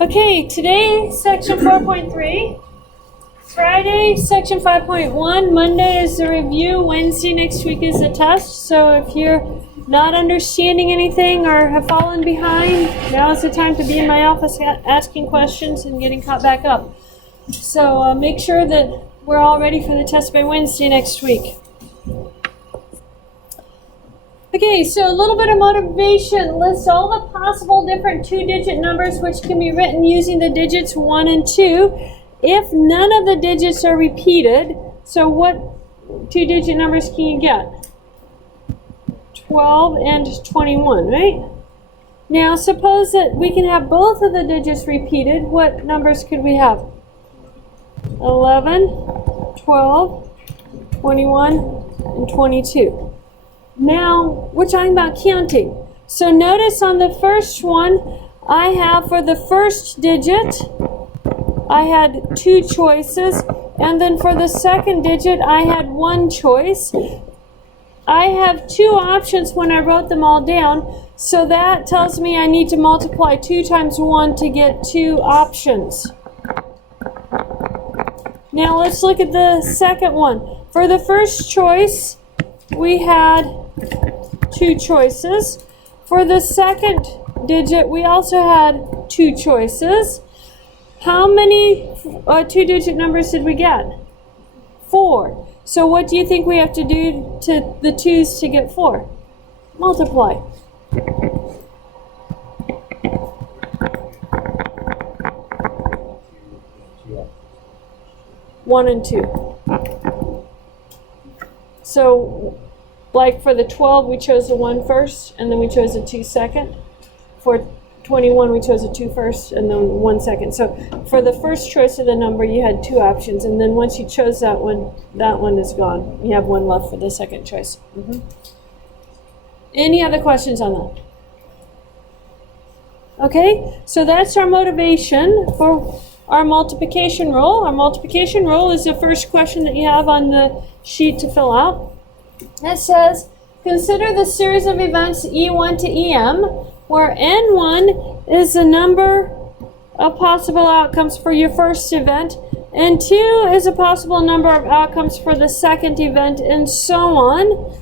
Okay, today, section 4.3. Friday, section 5.1. Monday is the review. Wednesday next week is the test. So if you're not understanding anything or have fallen behind, now is the time to be in my office asking questions and getting caught back up. So make sure that we're all ready for the test by Wednesday next week. Okay, so a little bit of motivation. List all the possible different two-digit numbers which can be written using the digits 1 and 2. If none of the digits are repeated, so what two-digit numbers can you get? 12 and 21, right? Now, suppose that we can have both of the digits repeated. What numbers could we have? 11, 12, 21, and 22. Now, we're talking about counting. So notice on the first one, I have for the first digit, I had 2 choices, and then for the second digit, I had 1 choice. I have 2 options when I wrote them all down, so that tells me I need to multiply 2 times 1 to get 2 options. Now let's look at the second one. For the first choice, we had 2 choices. For the second digit, we also had 2 choices. How many two-digit numbers did we get? 4. So what do you think we have to do to the 2's to get 4? Multiply. One and 2. So, like for the 12, we chose the 1 first, and then we chose the 2 second. For 21, we chose a 2 first, and then 1 second. So, for the first choice of the number, you had 2 options, and then once you chose that one is gone. You have 1 left for the second choice. Any other questions on that? Okay, so that's our motivation for our multiplication rule. Our multiplication rule is the first question that you have on the sheet to fill out. It says, consider the series of events E1 to EM, where N1 is the number of possible outcomes for your first event, and 2 is a possible number of outcomes for the second event, and so on.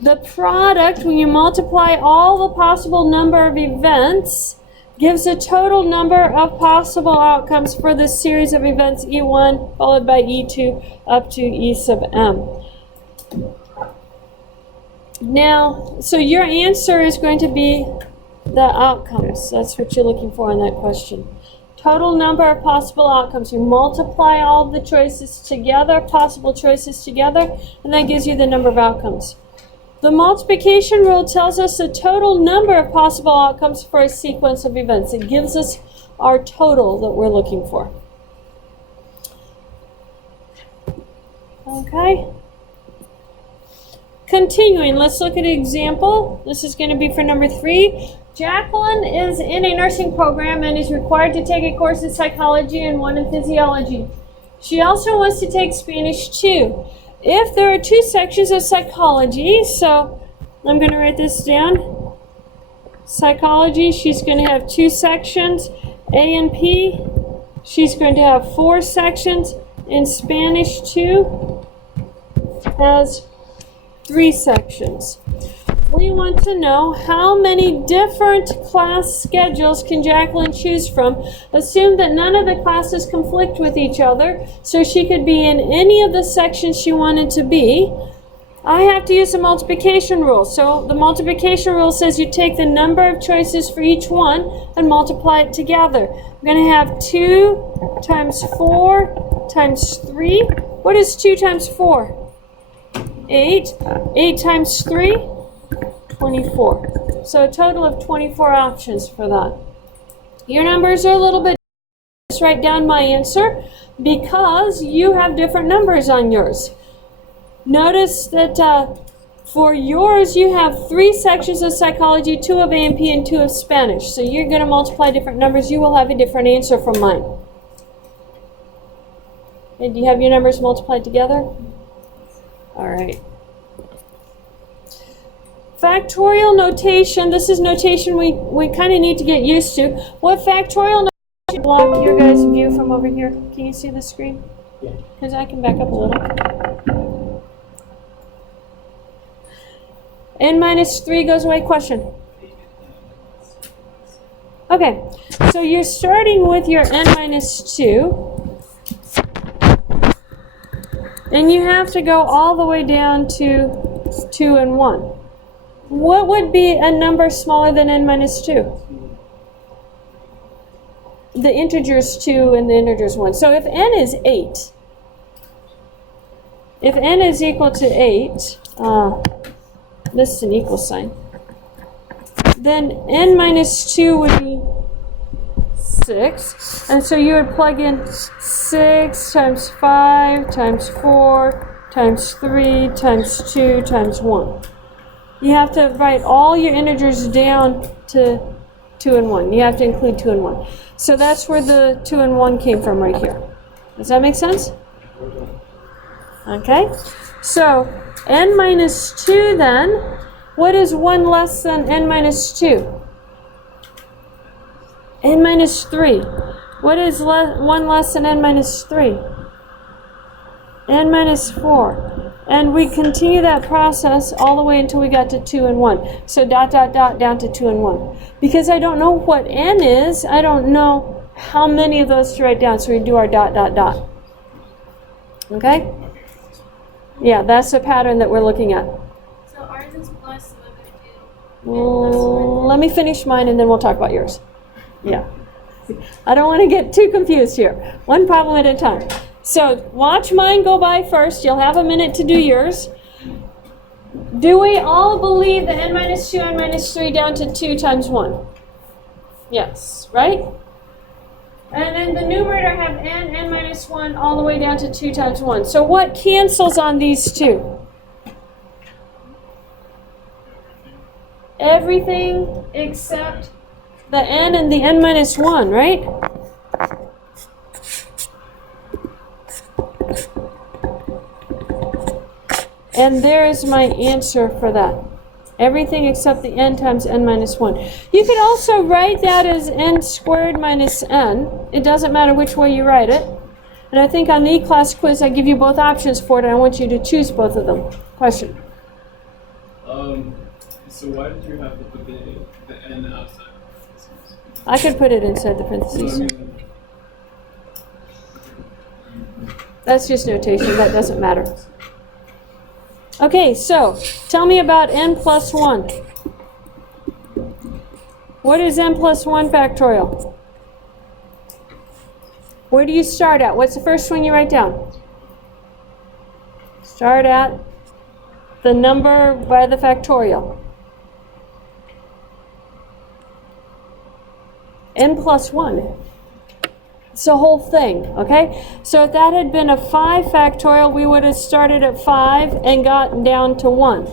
The product, when you multiply all the possible number of events, gives a total number of possible outcomes for the series of events E1 followed by E2 up to E sub M. Now, so your answer is going to be the outcomes. That's what you're looking for in that question. Total number of possible outcomes. You multiply all the choices together, possible choices together, and that gives you the number of outcomes. The multiplication rule tells us the total number of possible outcomes for a sequence of events. It gives us our total that we're looking for. Okay. Continuing, let's look at an example. This is going to be for number 3. Jacqueline is in a nursing program and is required to take a course in psychology and 1 in physiology. She also wants to take Spanish too. If there are 2 sections of psychology, so I'm going to write this down. Psychology, she's going to have 2 sections. A and P, she's going to have 4 sections. In Spanish 2 has 3 sections. We want to know how many different class schedules can Jacqueline choose from. Assume that none of the classes conflict with each other, so she could be in any of the sections she wanted to be. I have to use the multiplication rule. So the multiplication rule says you take the number of choices for each one and multiply it together. I'm going to have 2 times 4 times 3. What is 2 times 4? 8. 8 times 3? 24. So a total of 24 options for that. Your numbers are a little bit. Just write down my answer because you have different numbers on yours. Notice that for yours you have 3 sections of psychology, 2 of A&P, and 2 of Spanish. So you're going to multiply different numbers. You will have a different answer from mine. And do you have your numbers multiplied together? All right. factorial notation, this is notation we kind of need to get used to. What factorial notation block your guys' view from over here? Can you see the screen? Yeah. Because I can back up a little. N minus 3 goes away. Question? Okay, so you're starting with your n minus 2, and you have to go all the way down to 2 and 1. What would be a number smaller than n minus 2? The integer's 2 and the integer's 1. So if n is 8, if n is equal to 8, this is an equal sign, then n minus 2 would be 6. And so you would plug in 6 times 5 times 4 times 3 times 2 times 1. You have to write all your integers down to 2 and 1. You have to include 2 and 1. So that's where the 2 and 1 came from right here. Does that make sense? Okay. So n minus 2 then, what is 1 less than n minus 2? N minus 3. What is 1 less than n minus 3? N minus 4. And we continue that process all the way until we got to 2 and 1. So dot, dot, dot, down to 2 and 1. Because I don't know what n is, I don't know how many of those to write down, so we do our dot, dot, dot. Okay? Yeah, that's the pattern that we're looking at. So ours is plus, so we're going to do Let me finish mine and then we'll talk about yours. Yeah. I don't want to get too confused here. One problem at a time. So watch mine go by first. You'll have a minute to do yours. Do we all believe that n minus 2, n minus 3 down to 2 times 1? Yes, right? And then the numerator have n minus 1 all the way down to 2 times 1. So what cancels on these two? Everything except the n and the n minus 1, right? And there is my answer for that. Everything except the n times n minus 1. You could also write that as n squared minus n. It doesn't matter which way you write it. And I think on the E-class quiz I give you both options for it, and I want you to choose both of them. Question? So why did you have to put the n outside? I could put it inside the No, I parentheses. mean, That's just notation. That doesn't matter. Okay, so tell me about n plus 1. What is n plus 1 factorial? Where do you start at? What's the first one you write down? Start at the number by the factorial. N plus 1. It's the whole thing, okay? So if that had been a 5 factorial, we would have started at 5 and gotten down to 1.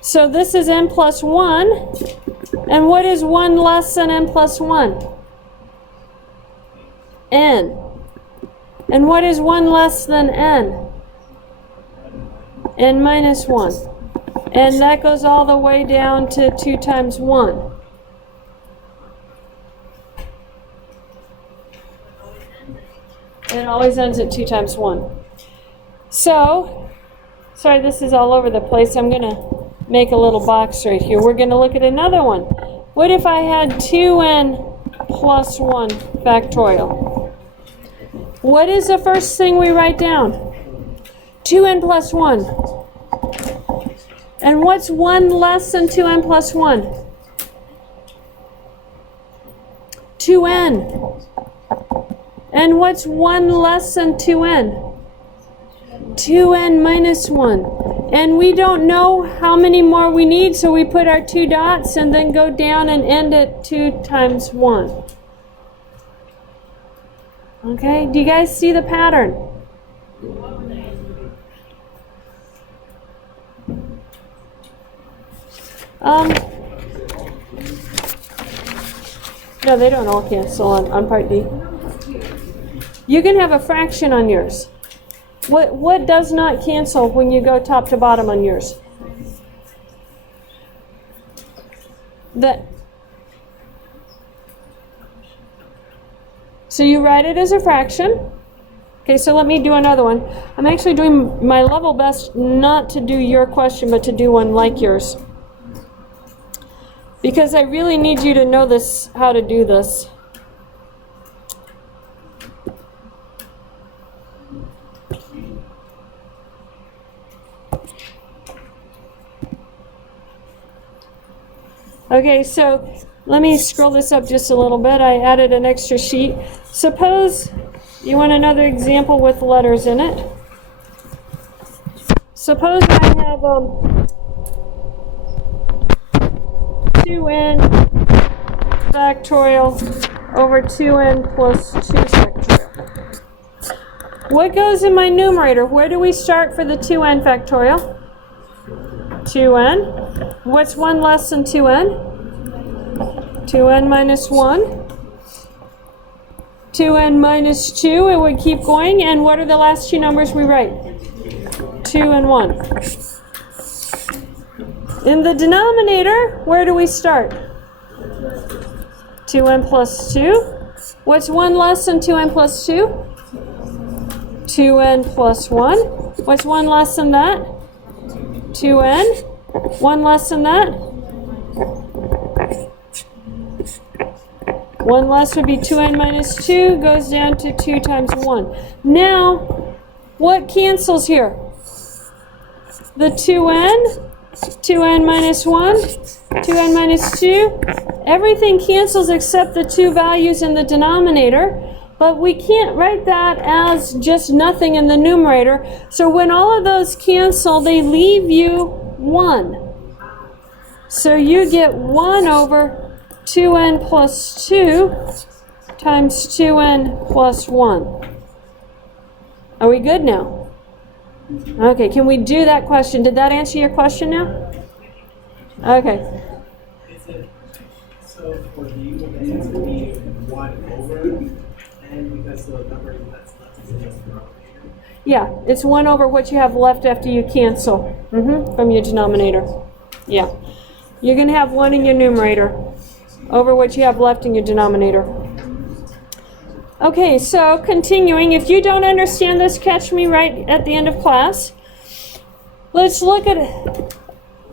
So this is n plus 1. And what is 1 less than n plus 1? N. And what is 1 less than n? N minus 1. And that goes all the way down to 2 times 1. It always ends at 2 times 1. So, sorry, this is all over the place. I'm going to make a little box right here. We're going to look at another one. What if I had 2n plus 1 factorial? What is the first thing we write down? 2n plus 1. And what's 1 less than 2n plus 1? 2n. And what's 1 less than 2n? 2n minus 1. And we don't know how many more we need, so we put our 2 dots and then go down and end at 2 times 1. Okay, do you guys see the pattern? No, they don't all cancel on part D. You can have a fraction on yours. What does not cancel when you go top to bottom on yours? So you write it as a fraction. Okay, so let me do another one. I'm actually doing my level best not to do your question, but to do one like yours. Because I really need you to know this, how to do this. Okay, so let me scroll this up just a little bit. I added an extra sheet. Suppose you want another example with letters in it. Suppose I have 2n factorial over 2n plus 2 factorial. What goes in my numerator? Where do we start for the 2n factorial? 2n. What's 1 less than 2n? 2n minus 1. 2n minus 2, it would keep going. And what are the last two numbers we write? 2 and 1. In the denominator, where do we start? 2n plus 2. What's 1 less than 2n plus 2? 2n plus 1. What's 1 less than that? 2n. 1 less than that? 1 less would be 2n minus 2, goes down to 2 times 1. Now, what cancels here? The 2n minus 1, 2n minus 2. Everything cancels except the two values in the denominator, but we can't write that as just nothing in the numerator. So when all of those cancel, they leave you 1. So you get 1 over 2n plus 2 times 2n plus 1. Are we good now? Okay, can we do that question? Did that answer your question now? Okay. So for the it's going to be 1 over, and because the number that's left is in the denominator? Yeah, it's 1 over what you have left after you cancel from your denominator. Yeah. You're going to have 1 in your numerator over what you have left in your denominator. Okay, so continuing, if you don't understand this, catch me right at the end of class. Let's look at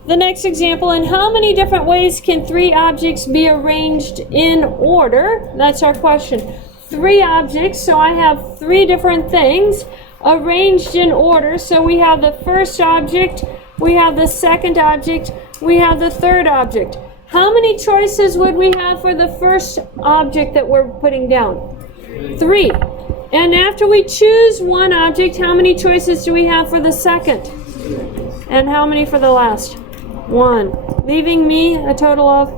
the next example. In how many different ways can 3 objects be arranged in order? That's our question. 3 objects, so I have 3 different things arranged in order. So we have the first object, we have the second object, we have the third object. How many choices would we have for the first object that we're putting down? 3. And after we choose one object, how many choices do we have for the second? And how many for the last? 1. Leaving me a total of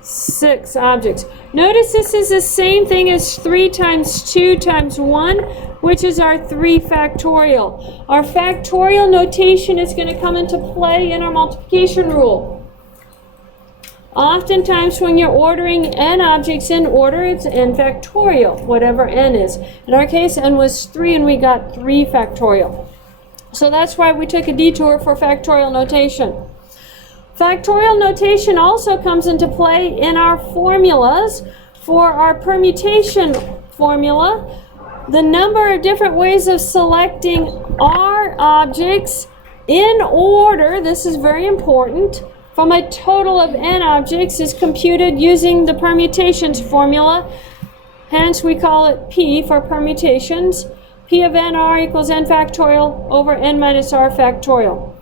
6 objects. Notice this is the same thing as 3 times 2 times 1, which is our 3 factorial. Our factorial notation is going to come into play in our multiplication rule. Oftentimes when you're ordering n objects in order, it's n factorial, whatever n is. In our case, n was 3 and we got 3 factorial. So that's why we took a detour for factorial notation. Factorial notation also comes into play in our formulas. For our permutation formula, the number of different ways of selecting our objects in order, this is very important, from a total of n objects is computed using the permutations formula. Hence we call it P for permutations. P of nr equals n factorial over n minus r factorial.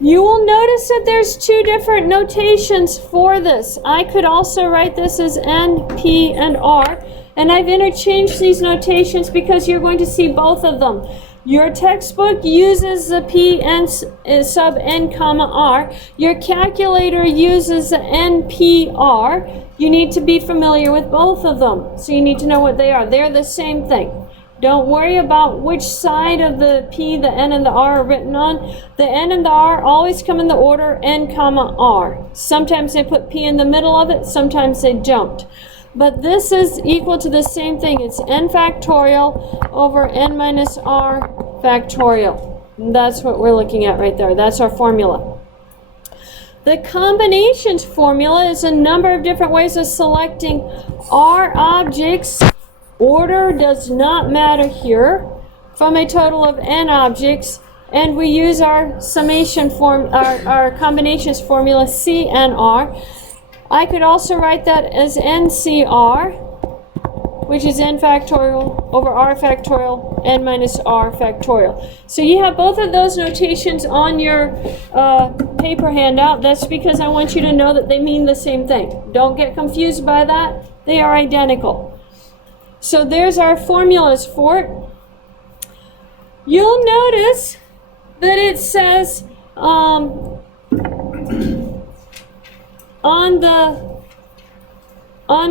You will notice that there's 2 different notations for this. I could also write this as n, p, and r, and I've interchanged these notations because you're going to see both of them. Your textbook uses the p n sub n comma r. Your calculator uses the npr. You need to be familiar with both of them. So you need to know what they are. They're the same thing. Don't worry about which side of the p, the n, and the r are written on. The n and the r always come in the order n comma r. Sometimes they put p in the middle of it, sometimes they don't. But this is equal to the same thing. It's n factorial over n minus r factorial. And that's what we're looking at right there. That's our formula. The combinations formula is a number of different ways of selecting R objects. Order does not matter here, from a total of n objects, and we use our summation form, our combinations formula CNR. I could also write that as NCR, which is n factorial over r factorial, n minus r factorial. So you have both of those notations on your paper handout. That's because I want you to know that they mean the same thing. Don't get confused by that. They are identical. So there's our formulas for it. You'll notice that it says on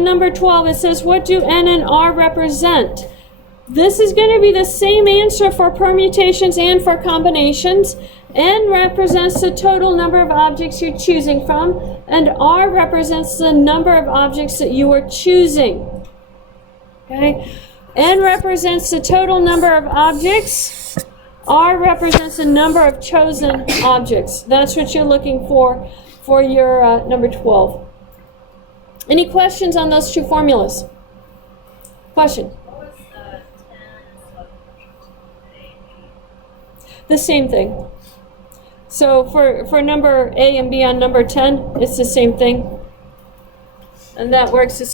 number 12, it says, what do n and r represent? This is going to be the same answer for permutations and for combinations. N represents the total number of objects you're choosing from, and r represents the number of objects that you are choosing. Okay? N represents the total number of objects. R represents the number of chosen objects. That's what you're looking for your number 12. Any questions on those two formulas? Question? What was the 10 The same thing. So for number A and B on number 10, it's the same thing. And that works the